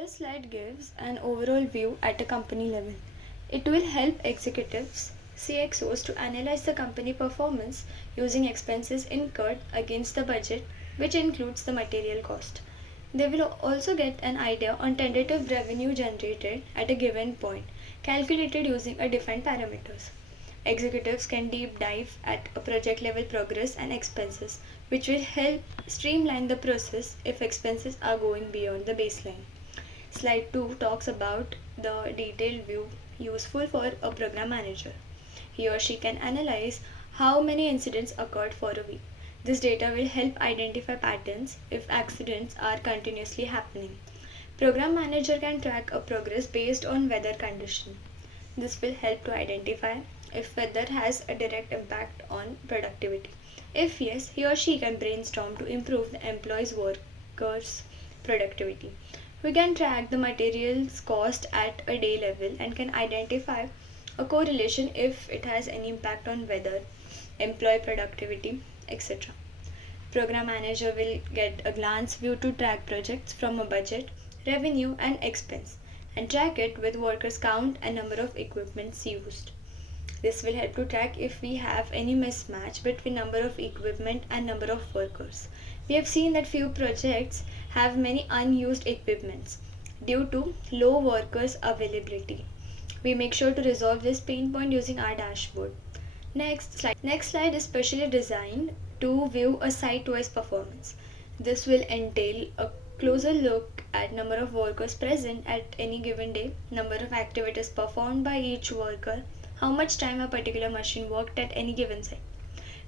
This slide gives an overall view at a company level. It will help executives, CXOs, to analyze the company performance using expenses incurred against the budget, which includes the material cost. They will also get an idea on tentative revenue generated at a given point, calculated using a defined parameters. Executives can deep dive at a project level progress and expenses, which will help streamline the process if expenses are going beyond the baseline. Slide 2 talks about the detailed view useful for a program manager. He or she can analyze how many incidents occurred for a week. This data will help identify patterns if accidents are continuously happening. Program manager can track a progress based on weather condition. This will help to identify if weather has a direct impact on productivity. If yes, he or she can brainstorm to improve the employee's workers' productivity. We can track the materials cost at a day level and can identify a correlation if it has any impact on weather, employee productivity, etc. Program manager will get a glance view to track projects from a budget, revenue and expense, and track it with workers count and number of equipments used. This will help to track if we have any mismatch between number of equipment and number of workers. We have seen that few projects have many unused equipments due to low workers availability. We make sure to resolve this pain point using our dashboard. Next slide is specially designed to view a site-wise performance. This will entail a closer look at number of workers present at any given day, number of activities performed by each worker, how much time a particular machine worked at any given site.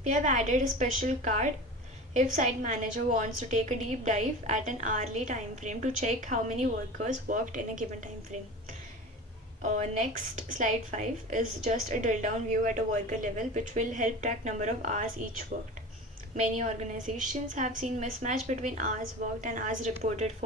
We have added a special card if site manager wants to take a deep dive at an hourly time frame to check how many workers worked in a given time frame. Next, slide 5 is just a drill down view at a worker level, which will help track number of hours each worked. Many organizations have seen mismatch between hours worked and hours reported for